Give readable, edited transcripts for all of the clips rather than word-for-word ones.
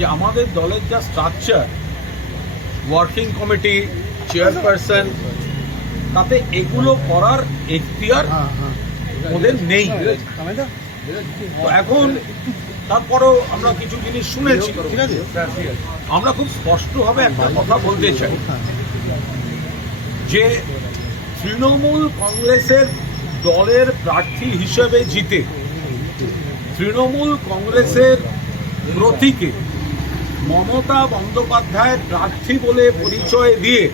যে আমাদের দলের যা স্ট্রাকচার, ওয়ার্কিং কমিটি, চেয়ারপারসন, তাতে এগুলো করার এখতিয়ার ওদের নেই। তো এখন তারপরেও আমরা কিছু জিনিস শুনেছি, ঠিক আছে, আমরা খুব স্পষ্টভাবে একটা কথা বলতে চাই যে তৃণমূল কংগ্রেসের দলের প্রার্থী হিসেবে জিতে তৃণমূল কংগ্রেসের প্রতীকে মমতা বন্দ্যোপাধ্যায়ের প্রার্থী বলে পরিচয় দিয়ে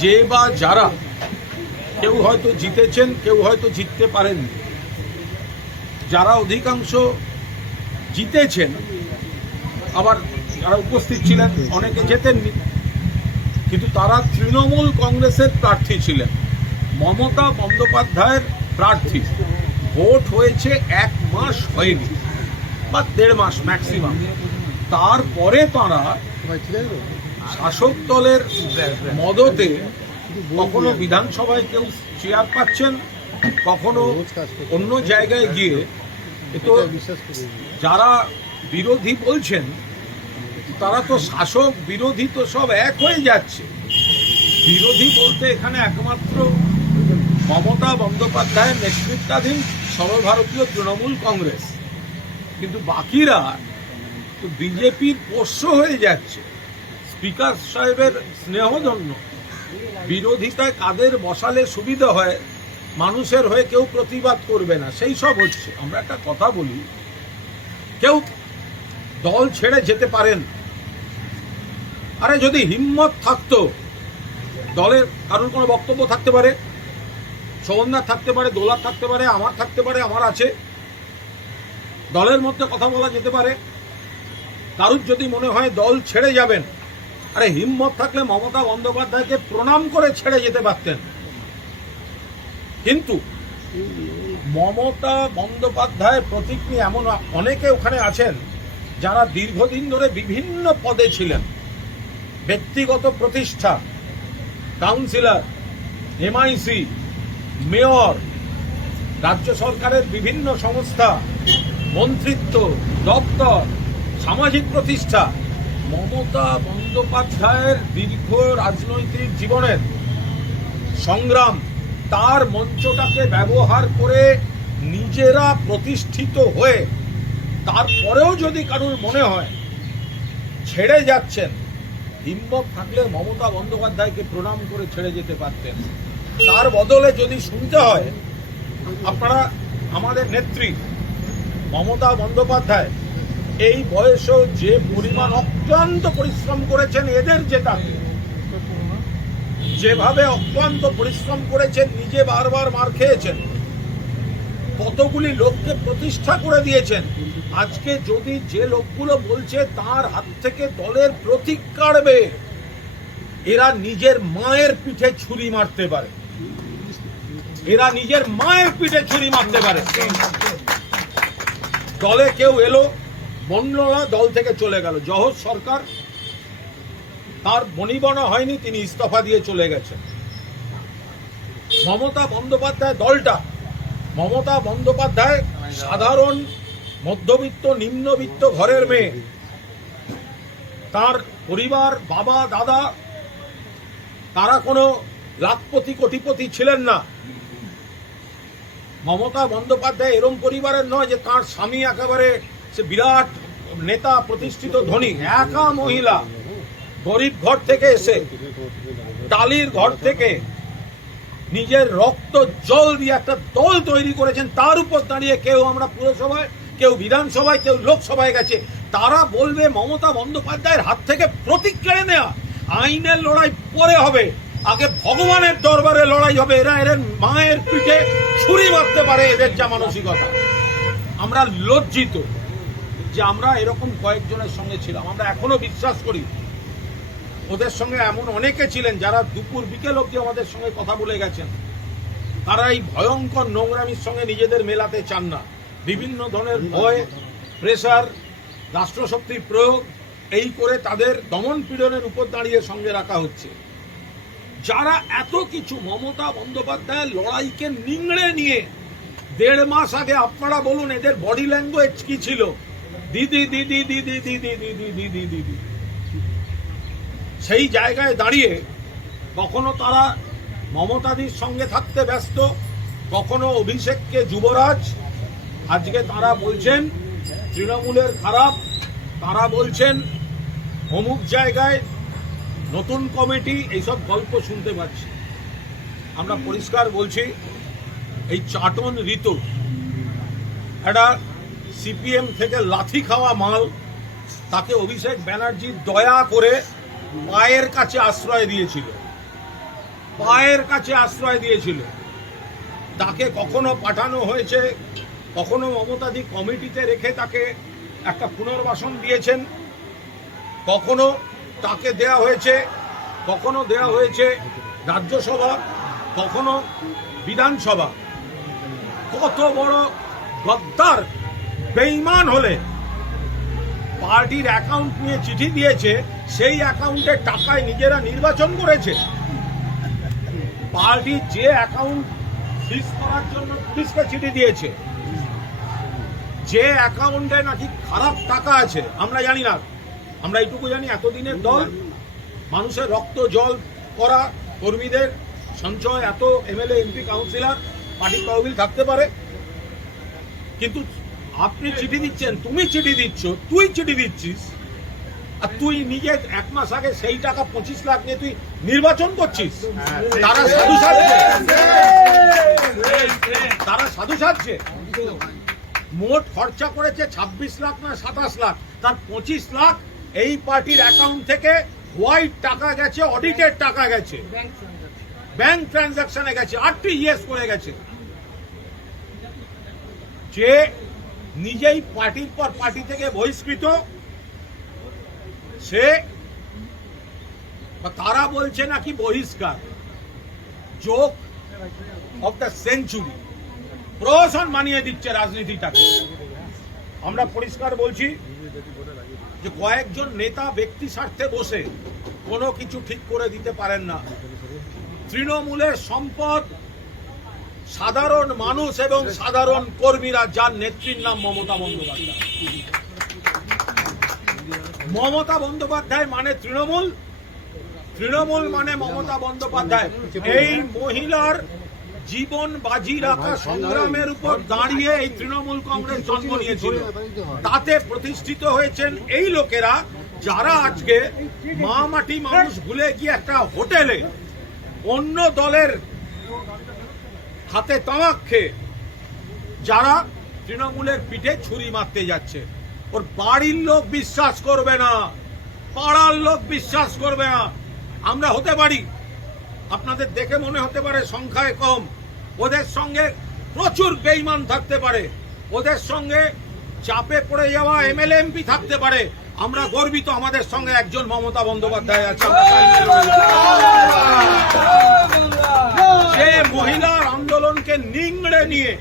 যে বা যারা কেউ হয়তো জিতেছেন, কেউ হয়তো জিততে পারেননি, যারা অধিকাংশ জিতেছেন, আবার যারা উপস্থিত ছিলেন অনেকে জেতেননি, কিন্তু তারা তৃণমূল কংগ্রেসের প্রার্থী ছিলেন, মমতা বন্দ্যোপাধ্যায়ের প্রার্থী। ভোট হয়েছে 1 মাস হয়নি বা 1.5 মাস ম্যাক্সিমাম। তারপরে তারা শাসক দলের মদতে কখনো বিধানসভায় কেউ চেয়ার পাচ্ছেন, কখনো অন্য জায়গায় গিয়ে, তো যারা বিরোধী বলছেন তারা তো শাসক বিরোধী তো সব এক হয়ে যাচ্ছে। বিরোধী বলতে এখানে একমাত্র মমতা বন্দ্যোপাধ্যায়ের নেতৃত্বাধীন সর্বভারতীয় তৃণমূল কংগ্রেস, কিন্তু বাকিরা তো বিজেপির পোষ্য হয়ে যাচ্ছে। স্পিকার সাহেবের স্নেহধন্য বিরোধিতায় কাদের বসালে সুবিধা হয়, মানুষের হয়ে কেউ প্রতিবাদ করবে না, সেই সব হচ্ছে। আমরা একটা কথা বলি, কেউ দল ছেড়ে যেতে পারেন, আরে যদি হিম্মত থাকতো, দলের কারোর কোনো বক্তব্য থাকতে পারে, সৌগন্ধার থাকতে পারে, দোলার থাকতে পারে, আমার থাকতে পারে, আমার আছে, দলের মধ্যে কথা বলা যেতে পারে। কারুর যদি মনে হয় দল ছেড়ে যাবেন, আরে হিম্মত থাকলে মমতা বন্দ্যোপাধ্যায়কে প্রণাম করে ছেড়ে যেতে পারতেন। কিন্তু মমতা বন্দ্যোপাধ্যায়ের প্রতীক নিয়ে এমন অনেকে ওখানে আছেন যারা দীর্ঘদিন ধরে বিভিন্ন পদে ছিলেন, ব্যক্তিগত প্রতিষ্ঠা, কাউন্সিলর, এমআইসি, মেয়র, রাজ্য সরকারের বিভিন্ন সংস্থা, মন্ত্রিত্ব, দপ্তর, সামাজিক প্রতিষ্ঠা। মমতা বন্দ্যোপাধ্যায়ের দীর্ঘ রাজনৈতিক জীবনের সংগ্রাম, তার মঞ্চটাকে ব্যবহার করে নিজেরা প্রতিষ্ঠিত হয়ে তারপরেও যদি কারোর মনে হয় ছেড়ে যাচ্ছেন, হিম্মত থাকলে মমতা বন্দ্যোপাধ্যায়কে প্রণাম করে ছেড়ে যেতে পারতেন। তার বদলে যদি শুনতে হয়, আপনারা আমাদের নেত্রী মমতা বন্দ্যোপাধ্যায় এই বয়সেও যে পরিমাণ অক্লান্ত পরিশ্রম করেছেন এদের জেতাতে, যেভাবে অক্লান্ত পরিশ্রম করেছেন, নিজে বারবার মার খেয়েছেন, কতগুলি লোককে প্রতিষ্ঠা করে দিয়েছেন। আজকে যদি যে লোকগুলো বলছে তার হাত থেকে দলের প্রতীক কাড়বে, এরা নিজের মায়ের পিঠে ছুরি মারতে পারে, এরা নিজের মায়ের পিঠে ছুরি মারতে পারে। দলে কেউ এলো, বলল না, দল থেকে চলে গেল। জহর সরকার, তার বনিবনা হয়নি, তিনি ইস্তফা দিয়ে চলে গেছেন। মমতা বন্দ্যোপাধ্যায় দলটা, মমতা বন্দ্যোপাধ্যায় সাধারণ মধ্যবিত্ত নিম্নবিত্ত ঘরের মেয়ে, তার পরিবার, বাবা দাদা, তারা কোনো লাখপতি কোটিপতি ছিলেন না। মমতা বন্দ্যোপাধ্যায় এরম পরিবারের নয় যে তার স্বামী একেবারে সে বিরাট নেতা, প্রতিষ্ঠিত ধনী। একা মহিলা, গরিব ঘর থেকে এসে, টালির ঘর থেকে নিজের রক্ত জল দিয়ে একটা দল তৈরি করেছেন। তার উপর দাঁড়িয়ে কেউ আমরা পুরসভায়, কেউ বিধানসভায়, কেউ লোকসভায় গেছে, তারা বলবে মমতা বন্দ্যোপাধ্যায়ের হাত থেকে প্রতীক কেড়ে নেওয়া। আইনের লড়াই পরে হবে, আগে ভগবানের দরবারে লড়াই হবে। এরা এর মায়ের পিঠে ছুরি মারতে পারে, এদের যা মানসিকতা। আমরা লজ্জিত যে আমরা এরকম কয়েকজনের সঙ্গে ছিলাম। আমরা এখনো বিশ্বাস করি ওদের সঙ্গে এমন অনেকে ছিলেন যারা দুপুর বিকেল অবধি আমাদের সঙ্গে কথা বলে গেছেন। তারা এই ভয়ঙ্কর নোংরামির সঙ্গে নিজেদের মেলাতে চান না। বিভিন্ন ধরনের ভয়, প্রেসার, রাষ্ট্রশক্তির প্রয়োগ, এই করে তাদের দমন পীড়নের উপর দাঁড়িয়ে সঙ্গে রাখা হচ্ছে। যারা এত কিছু মমতা বন্দ্যোপাধ্যায়ের লড়াইকে নিংড়ে নিয়ে 1.5 মাস আগে, আপনারা বলুন এদের বডি ল্যাঙ্গুয়েজ কি ছিল? দিদি দিদি দিদি দিদি দিদি দিদি দিদি। সেই জায়গায় দাঁড়িয়ে কখনো তারা মমতাদির সঙ্গে থাকতে ব্যস্ত, কখনো অভিষেককে যুবরাজ। আজকে তারা বলছেন তৃণমূলের খারাপ, তারা বলছেন অমুক জায়গায় নতুন কমিটি, এইসব গল্প শুনতে পাচ্ছি। আমরা পরিষ্কার বলছি, এই চাটন ঋতু একটা সিপিএম থেকে লাথি খাওয়া মাল, তাকে অভিষেক ব্যানার্জি দয়া করে পায়ের কাছে আশ্রয় দিয়েছিল, পায়ের কাছে আশ্রয় দিয়েছিল। তাকে কখনো পাঠানো হয়েছে, কখনো মমতাদি কমিটিতে রেখে তাকে একটা পুনর্বাসন দিয়েছেন, কখনো তাকে দেয়া হয়েছে, কখনো দেয়া হয়েছে রাজ্যসভা, কখনো বিধানসভা। কত বড় গদ্দার বেঈমান হলে পার্টির অ্যাকাউন্ট নিয়ে চিঠি দিয়েছে, সেই অ্যাকাউন্টের টাকায় নিজেরা নির্বাচন করেছে। পার্টির যে অ্যাকাউন্ট ফ্রিজ করার জন্য পুলিশকে চিঠি দিয়েছে, যে অ্যাকাউন্টে নাকি খারাপ টাকা আছে, আমরা জানি না, আমরা এইটুকু জানি এতদিনের দল, মানুষের রক্ত জল করা কর্মীদের সঞ্চয়, এত এমএলএ এমপি কাউন্সিলর, পার্টি তহবিল থাকতে পারে। কিন্তু আপনি চিঠি দিচ্ছেন, তুমি চিঠি দিচ্ছ, তুই চিঠি দিচ্ছিস, আর তুই নিজে এক মাস আগে সেই টাকা 25 লাখ নিয়ে তুই নির্বাচন করছিস। তারা সাধু সাজছে, তারা সাধু সাজছে। মোট খরচা করেছে 26 লাখ না 27 লাখ, তার 25 লাখ এই পার্টির অ্যাকাউন্ট থেকে হোয়াইট টাকা গেছে, অডিটেড টাকা গেছে, ব্যাংক ট্রানজাকশনে গেছে, আরটিজিএস করে গেছে। যে নিজেই পার্টির পর পার্টি থেকে বহিষ্কৃত, সে তারা বলছে নাকি বহিষ্কার, জোক অফ দ্য সেঞ্চুরি, প্রহসন মানিয়ে দিচ্ছে রাজনীতিটাকে। আমরা পরিষ্কার বলছি যে কয়েকজন নেতা ব্যক্তি স্বার্থে বসে কোনো কিছু ঠিক করে দিতে পারেন না। তৃণমূলের সম্পদ সাধারণ মানুষ এবং সাধারণ কর্মীরা, যার নেত্রীর নাম মমতা বন্দ্যোপাধ্যায়। মমতা বন্দ্যোপাধ্যায় মানে তৃণমূল, তৃণমূল মানে মমতা বন্দ্যোপাধ্যায়। এই মহিলার জীবন বাজি রাখা সংগ্রামের উপর দাঁড়িয়ে এই তৃণমূল কংগ্রেস জন্ম নিয়েছিল। তাতে প্রতিষ্ঠিত হয়েছেন এই লোকেরা, যারা আজকে মা মাটি মানুষ ভুলে গিয়ে একটা হোটেলে অন্য দলের হাতে তামাক খেয়ে যারা তৃণমূলের পিঠে ছুরি মারতে যাচ্ছে। ওর বাড়ির লোক বিশ্বাস করবে না, পাড়ার লোক বিশ্বাস করবে না। আমরা হতে পারি, আপনাদের দেখে মনে হতে পারে সংখ্যায় কম, ওদের সঙ্গে প্রচুর বেঈমান থাকতে পারে, ওদের সঙ্গে চাপে পড়ে যাওয়া এমএলএ এমপি থাকতে পারে। আমরা গর্বিত আমাদের সঙ্গে একজন মমতা বন্দ্যোপাধ্যায় আছে। যে মহিলার আন্দোলনকে নিংড়ে নিয়ে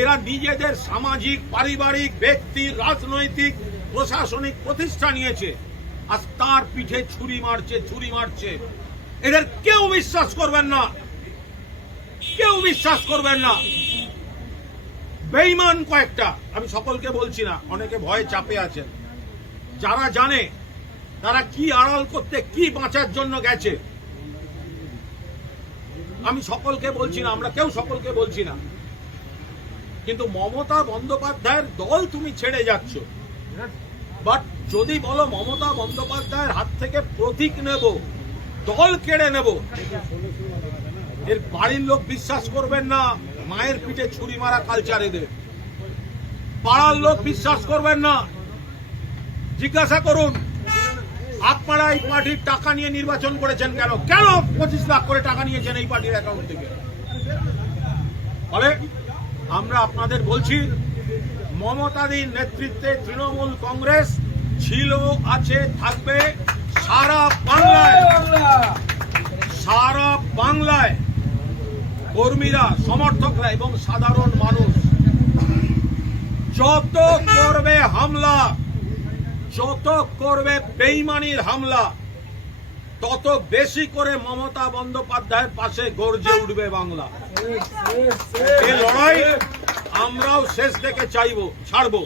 এরা নিজেদের সামাজিক, পারিবারিক, ব্যক্তি, রাজনৈতিক, প্রশাসনিক প্রতিষ্ঠা নিয়েছে, আজ তার পিঠে ছুরি মারছে, ছুরি মারছে। এদের কেউ বিশ্বাস করবেন না, কেউ বিশ্বাস করবেন না। বেঈমান কয়েকটা, আমি সকলকে বলছি না, অনেকে ভয়ে চাপে আছেন। যারা জানে তারা কি আড়াল করতে, কি বাঁচার জন্য গেছে, আমি সকলকে বলছি না, আমরা কেউ সকলকে বলছি না। কিন্তু মমতা বন্দ্যোপাধ্যায়ের দল তুমি ছেড়ে যাচ্ছ। বাট যদি বলো মমতা বন্দ্যোপাধ্যায়ের হাত থেকে প্রতীক নেব, দল কেড়ে নেব, এর বাড়ির লোক বিশ্বাস করবেন না। মায়ের পিঠে ছুরি মারা কালচার এদের, পাড়ার লোক বিশ্বাস করবেন না। জিজ্ঞাসা করুন, আপনারা এই পার্টির টাকা নিয়ে নির্বাচন করেছেন কেন? কেন 25 লাখ করে টাকা নিয়েছেন এই পার্টির অ্যাকাউন্ট থেকে? ফলে আমরা আপনাদের বলছি, মমতাদির নেতৃত্বে তৃণমূল কংগ্রেস ছিল, আছে, থাকবে সারা বাংলায়। সারা বাংলায় কর্মীরা, সমর্থকরা এবং সাধারণ মানুষ যত করবে হামলা, যত করবে বেঈমানির হামলা, তত বেশি করে মমতা বন্দ্যোপাধ্যায়ের পাশে গর্জে উঠবে বাংলা। এই লড়াই আমরাও শেষ থেকে চাইবো, ছাড়বো।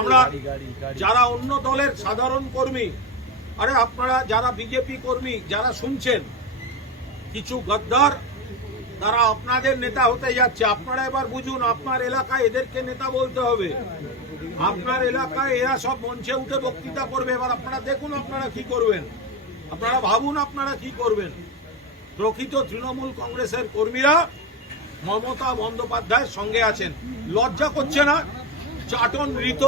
আমরা যারা অন্য দলের সাধারণ কর্মী, আরে আপনারা যারা বিজেপি কর্মী যারা শুনছেন, কিছু গদ্দার তারা আপনাদের নেতা হতে যাচ্ছে। আপনারা এবার বুঝুন, আপনার এলাকায় এদেরকে নেতা বলতে হবে। আপনার এলাকায় এরা সব মঞ্চে উঠে বক্তৃতা করবে, এবার আপনারা দেখুন আপনারা কি করবেন, আপনারা ভাবুন আপনারা কি করবেন। প্রকৃত তৃণমূল কংগ্রেসের কর্মীরা মমতা বন্দ্যোপাধ্যায়ের সঙ্গে আছেন। লজ্জা করছে না? চাটন ঋত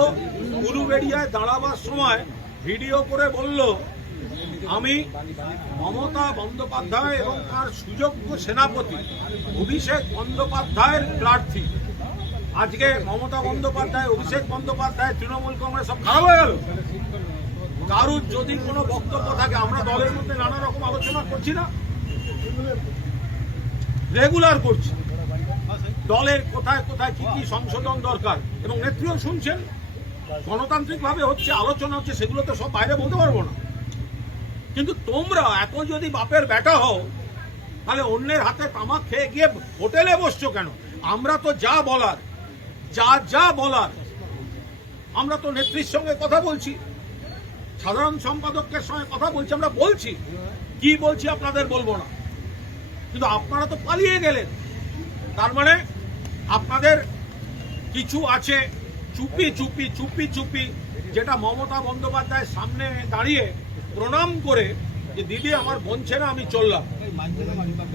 উলুবেড়িয়ায় দাঁড়াবার সময় ভিডিও করে বলল, আমি মমতা বন্দ্যোপাধ্যায় এবং তার সুযোগ্য সেনাপতি অভিষেক বন্দ্যোপাধ্যায়ের প্রার্থী। আজকে মমতা বন্দ্যোপাধ্যায়, অভিষেক বন্দ্যোপাধ্যায়, তৃণমূল কংগ্রেস সব খারাপ হয়ে গেল। কারুর যদি কোনো বক্তব্য থাকে, আমরা দলের মধ্যে নানা রকম আলোচনা করছি না, রেগুলার করছি, দলের কোথায় কোথায় কি কি সংশোধন দরকার, এবং নেত্রীও শুনছেন, গণতান্ত্রিক ভাবে হচ্ছে, আলোচনা হচ্ছে, সেগুলো তো সব বাইরে বলতে পারবো না। কিন্তু তোমরা এত যদি বাপের বেটা হও, তাহলে অন্যের হাতে তামাক খেয়ে গিয়ে হোটেলে বসছো কেন? আমরা তো যা বলার, যা বলার, আমরা তো নেত্রীর সঙ্গে কথা বলছি, সাধারণ সম্পাদকের সঙ্গে কথা বলছি, আমরা বলছি, কি বলছি আপনাদের বলবো না। কিন্তু আপনারা তো পালিয়ে গেলেন। তার মানে আপনাদের কিছু আছে চুপি চুপি, যেটা মমতা বন্দ্যোপাধ্যায়ের সামনে দাঁড়িয়ে প্রণাম করে যে দিদি আমার বলছে না, আমি চললাম,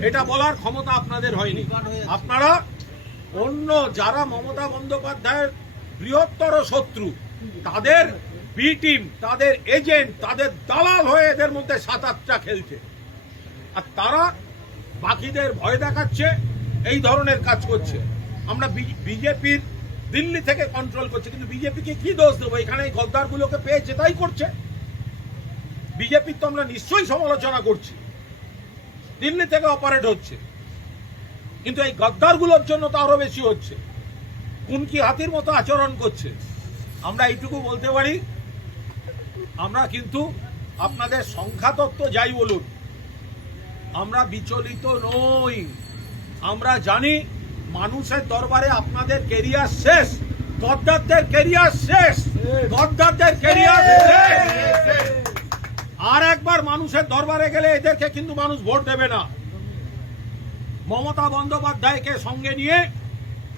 এটা বলার ক্ষমতা আপনাদের হয়নি। আপনারা অন্য যারা মমতা বন্দ্যোপাধ্যায়ের বৃহত্তর শত্রু, তাদের বি টিম, তাদের এজেন্ট, তাদের দালাল হয়ে এদের মধ্যে 7-8টা খেলছে, আর তারা বাকিদের ভয় দেখাচ্ছে, এই ধরনের কাজ করছে। আমরা বিজেপির দিল্লি থেকে কন্ট্রোল করছে, কিন্তু বিজেপিকে কি দোষ দেবো? এখানে এই গদ্দারগুলোকে পেয়েছে তাই করছে। বিজেপির তো আমরা নিশ্চয়ই সমালোচনা করছি, দিল্লি থেকে অপারেট হচ্ছে, কিন্তু এই গদ্দারগুলোর জন্য তো আরো বেশি হচ্ছে, কুনকি হাতির মতো আচরণ করছে। আমরা এইটুকু বলতে পারি, আমরা কিন্তু আপনাদের সংখ্যাতত্ত্ব যাই বলুন, আমরা বিচলিত নই। আমরা জানি মানুষের দরবারে আপনাদের কেরিয়ার শেষ, গদ্দারদের কেরিয়ার শেষ, গদ্দারদের কেরিয়ার শেষ। আর একবার মানুষের দরবারে গেলে এদেরকে কিন্তু মানুষ ভোট দেবে না। মমতা বন্দ্যোপাধ্যায়কে সঙ্গে নিয়ে,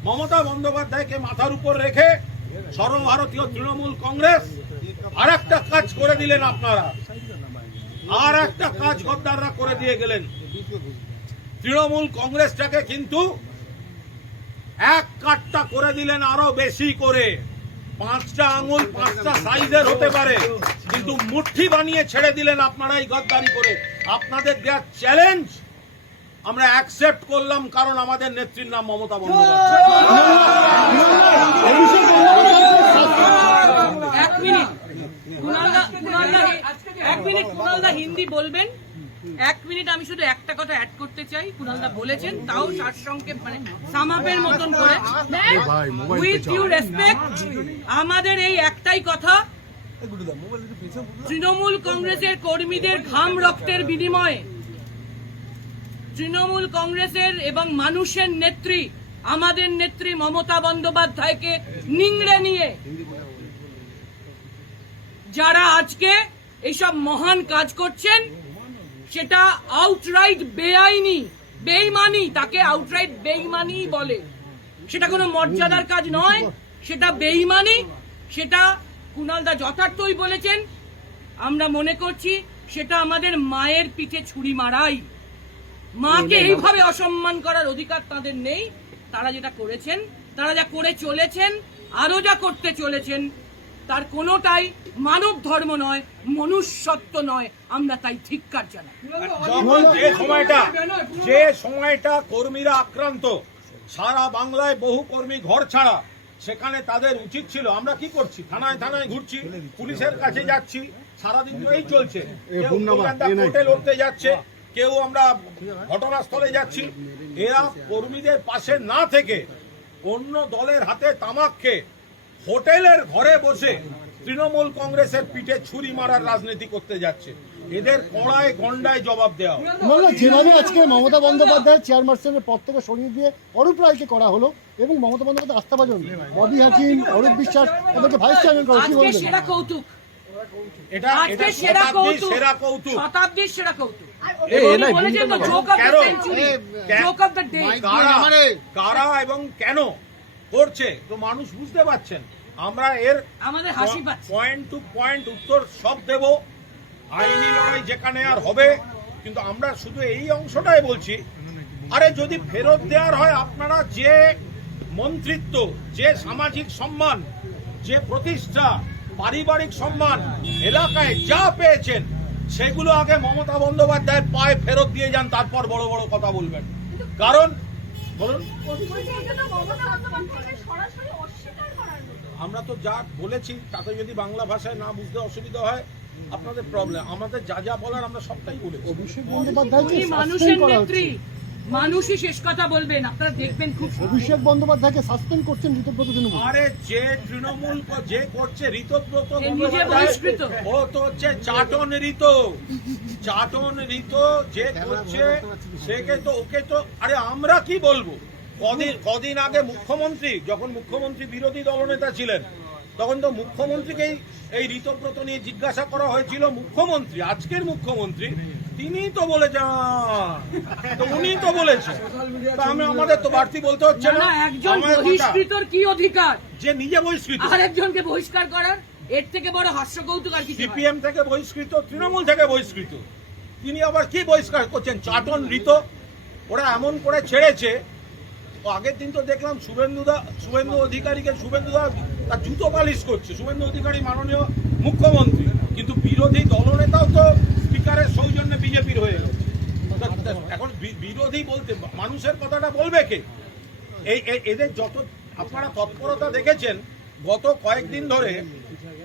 মমতা বন্দ্যোপাধ্যায়কে মাথার উপর রেখে সর্বভারতীয় তৃণমূল কংগ্রেস আর একটা কাজ করে দিলেন আপনারা, আর একটা কাজ গদ্দাররা করে দিয়ে গেলেন। তৃণমূল কংগ্রেসটাকে কিন্তু এক কাটটা করে দিলেন আরো বেশি করে, 5টা আঙুল 5টা সাইজের হতে পারে, কিন্তু মুঠি বানিয়ে ছেড়ে দিলেন আপনারা এই গদ্দারি করে। আপনাদের দেওয়ার চ্যালেঞ্জ আমরা অ্যাকসেপ্ট করলাম, কারণ আমাদের নেত্রীর নাম মমতা বন্দ্যোপাধ্যায়। এক মিনিট কুণালদা হিন্দি বলবেন, 1 মিনিট। আমি শুধু একটা কথা অ্যাড করতে চাই, কুণালদা বলেছেন, তাও সারসংক্ষেপ, মানে সামাপের মতন করে। উইথ ইউ রেসপেক্ট, আমাদের এই একটাই কথা, তৃণমূল কংগ্রেসের কর্মীদের ঘাম রক্তের বিনিময়ে তৃণমূল কংগ্রেসের এবং মানুষের নেত্রী, আমাদের নেত্রী মমতা বন্দ্যোপাধ্যায়কে নিংড়ে নিয়ে যারা আজকে এইসব মহান কাজ করছেন, সেটা আউটরাইট বেআইনি, বেইমানি, তাকে আউটরাইট বেইমানি বলে। সেটা কোনো মর্যাদার কাজ নয়, সেটা বেইমানি। সেটা কুণালদা যথার্থই বলেছেন। আমরা মনে করছি সেটা আমাদের মায়ের পিঠে ছুরি মারাই। মাকে এইভাবে অসম্মান করার অধিকার তাদের নেই। তারা যেটা করেছেন, তারা যা করে চলেছেন, আরো যা করতে চলেছেন, তার কোনোটাই মানব ধর্ম নয়, মনুষ্যত্ব নয়। আমরা তাই ধিক্কার জানাই। যে সময়টা কর্মীরা আক্রান্ত, সারা বাংলায় বহু কর্মী ঘর ছাড়া, সেখানে তাদের উচিত ছিল, আমরা কি করছি, থানায় থানায় ঘুরছি, পুলিশের কাছে যাচ্ছি, সারাদিন তো এই চলছে, কোর্টে লড়তে যাচ্ছে, কেউ আমরা ঘটনাস্থলে যাচ্ছি। এরা কর্মীদের পাশে না থেকে অন্য দলের হাতে তামাক খেয়ে হোটেলের ঘরে বসে তৃণমূল কংগ্রেসের পিঠে ছুরি মারার রাজনীতি করতে যাচ্ছে। এদের কড়ায় গন্ডায় জবাব দেওয়া হবে। না, যেভাবে আজকে মমতা বন্দ্যোপাধ্যায় চেয়ারপারসনের পদ থেকে সরিয়ে দিয়ে অরূপ রায়কে করা হলো এবং মমতা বন্দ্যোপাধ্যায় আস্থাভাজন ববি হাকিম, অরূপ বিশ্বাস তাদেরকে ভাইস চেয়ারম্যান করা, কি আজকে বলবেন? সেরা কৌতুক, এটা আজকে এটা সেরা কৌতুক, সেরা কৌতুক। শতাব্দীর সেরা কৌতুক। এলাই বলেছেন তো জোক অফ দ্য কেন? Century, joke of the day. কারা এবং কেন করছে তো মানুষ বুঝতে পারছেন। আমরা এর আমাদের হাসি পাচ্ছে। পয়েন্ট টু পয়েন্ট উত্তর সব দেব। আইনি লড়াই যেখানে আর হবে, কিন্তু আমরা শুধু এই অংশটাই বলছি, আরে যদি ফেরত দেওয়ার হয়, আপনারা যে মন্ত্রিত্ব, যে সামাজিক সম্মান, যে প্রতিষ্ঠা, পারিবারিক সম্মান, এলাকায় যা পেয়েছেন, সেগুলো আগে মমতা বন্দ্যোপাধ্যায়ের পায়ে ফেরত দিয়ে যান, তারপর বড় বড় কথা বলবেন। কারণ বলুন, আমরা তো যা বলেছি তাতে যদি বাংলা ভাষায় না বুঝতে অসুবিধা হয় আপনাদের প্রবলেম। আমাদের যা যা বলার আমরা সবটাই বলেছি। অভিষেক বন্দ্যোপাধ্যায়কে উনি সাসপেন্ড মানুষের করা নেত্রী, হচ্ছে। মানুষই শেষ কথা বলবেন, আপনারা দেখবেন খুব সুন্দর। অভিষেক বন্দ্যোপাধ্যায়কে সাসপেন্ড করছেন ঋতব্রত তৃণমূল। আরে যে তৃণমূল যে করছে ঋতব্রত সে নিজে বহিষ্কৃত। ও তো হচ্ছে চাটন ঋত, চাটন ঋত যে করছে সেকে তো, ওকে তো, আরে আমরা কি বলবো? কদিন আগে মুখ্যমন্ত্রী, যখন মুখ্যমন্ত্রী বিরোধী দলনেতা ছিলেন, তখন তো মুখ্যমন্ত্রীকেই এই ঋতব্রত নিয়ে জিজ্ঞাসা করা হয়েছিল। মুখ্যমন্ত্রী, আজকের মুখ্যমন্ত্রী, তিনি তো বলেছেন, তো উনি তো বলেছেন, তা আমাদের তো বাড়তি বলতে হচ্ছে না, না। একজন আমার কথা, বহিষ্কৃতর কি অধিকার যে নিজে বহিষ্কৃত, আরেকজনকে বহিষ্কার করার? এর থেকে বড় হাস্য কৌতুক আর কিছু নয়। সিপিএম থেকে বহিষ্কৃত, তৃণমূল থেকে বহিষ্কৃত, তিনি আবার কি বহিষ্কার করছেন? চাটন ঋত। ওরা এমন করে ছেড়েছে, ও আগের দিন তো দেখলাম শুভেন্দু অধিকারীকে, শুভেন্দুদা তার জুতো পালিশ করছে, শুভেন্দু অধিকারী মাননীয় মুখ্যমন্ত্রী, কিন্তু বিরোধী দলনেতাও তো স্পিকারের সৌজন্যে বিজেপির হয়ে গেছে। এখন বিরোধী বলতে মানুষের কথাটা বলবে কে? এদের যত আপনারা তৎপরতা দেখেছেন, গত কয়েকদিন ধরে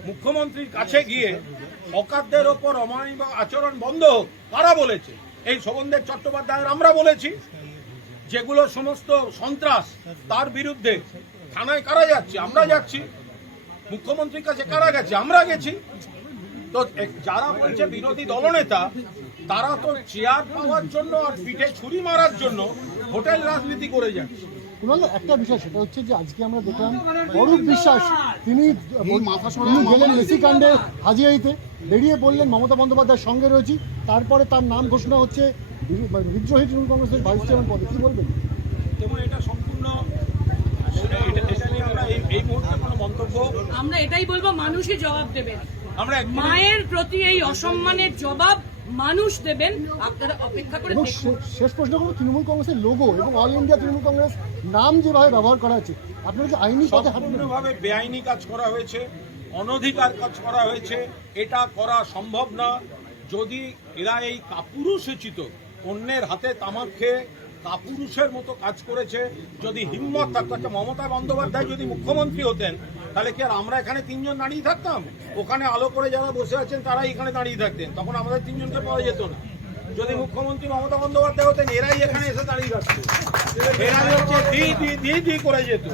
মুখ্যমন্ত্রীর কাছে গিয়ে হকারদের ওপর অমানবিক আচরণ বন্ধ হোক, কারা বলেছে? এই শোভনদেব চট্টোপাধ্যায়ের আমরা বলেছি। যেগুলো সমস্ত সন্ত্রাস, তার বিরুদ্ধে থানায় কারা যাচ্ছে? আমরা যাচ্ছি। মুখ্যমন্ত্রীর কাছে কারা গেছে? আমরা গেছি। তো যারা বলছে বিরোধী দলনেতা, তারা তো চেয়ার পাওয়ার জন্য আর পিঠে ছুরি মারার জন্য হোটেল রাজনীতি করে যাচ্ছে। একটা বিষয়, সেটা হচ্ছে যে আজকে আমরা দেখলাম অরূপ বিশ্বাস তিনি গেলেন মেসি কাণ্ডে হাজিরাইতে, বেরিয়ে বললেন মমতা বন্দ্যোপাধ্যায়ের সঙ্গে রয়েছি, তারপরে তার নাম ঘোষণা হচ্ছে বিদ্রোহী তৃণমূল কংগ্রেসের ভাইস চেয়ারম্যান পদে, কি বলবেন? এবং এটা সম্পূর্ণ, এটা নিয়ে আমরা এই মুহূর্তে কোনো মন্তব্য, আমরা এটাই বলবো, মানুষই জবাব দেবেন। আমরা মায়ের প্রতি এই অসম্মানের জবাব মানুষ দেবেন, আপনারা অপেক্ষা করে এবং দেখুন। শেষ প্রশ্ন করবো, তৃণমূল কংগ্রেসের লোগো এবং অল ইন্ডিয়া তৃণমূল কংগ্রেস নাম যেভাবে ব্যবহার করা হচ্ছে, আপনারা কি আইনি পথে হাঁটবেন? সম্পূর্ণভাবে বেআইনি কাজ করা হয়েছে, অনধিকার কাজ করা হয়েছে। এটা করা সম্ভব না। যদি এরা এই কাপুরুষোচিত অন্যের হাতে তামাক খেয়ে কাপুরুষের মতো কাজ করেছে, যদি হিম্মত থাকতো, একটা মমতা বন্দ্যোপাধ্যায় যদি মুখ্যমন্ত্রী হতেন, তাহলে কি আর আমরা এখানে তিনজন দাঁড়িয়ে থাকতাম? ওখানে আলো করে যারা বসে আছেন তারাই এখানে দাঁড়িয়ে থাকতেন, তখন আমাদের তিনজনকে পাওয়া যেত না। যদি মুখ্যমন্ত্রী মমতা বন্দ্যোপাধ্যায় হতেন, এরাই এখানে এসে দাঁড়িয়ে থাকতো, এরাই হচ্ছে দি করে যেত।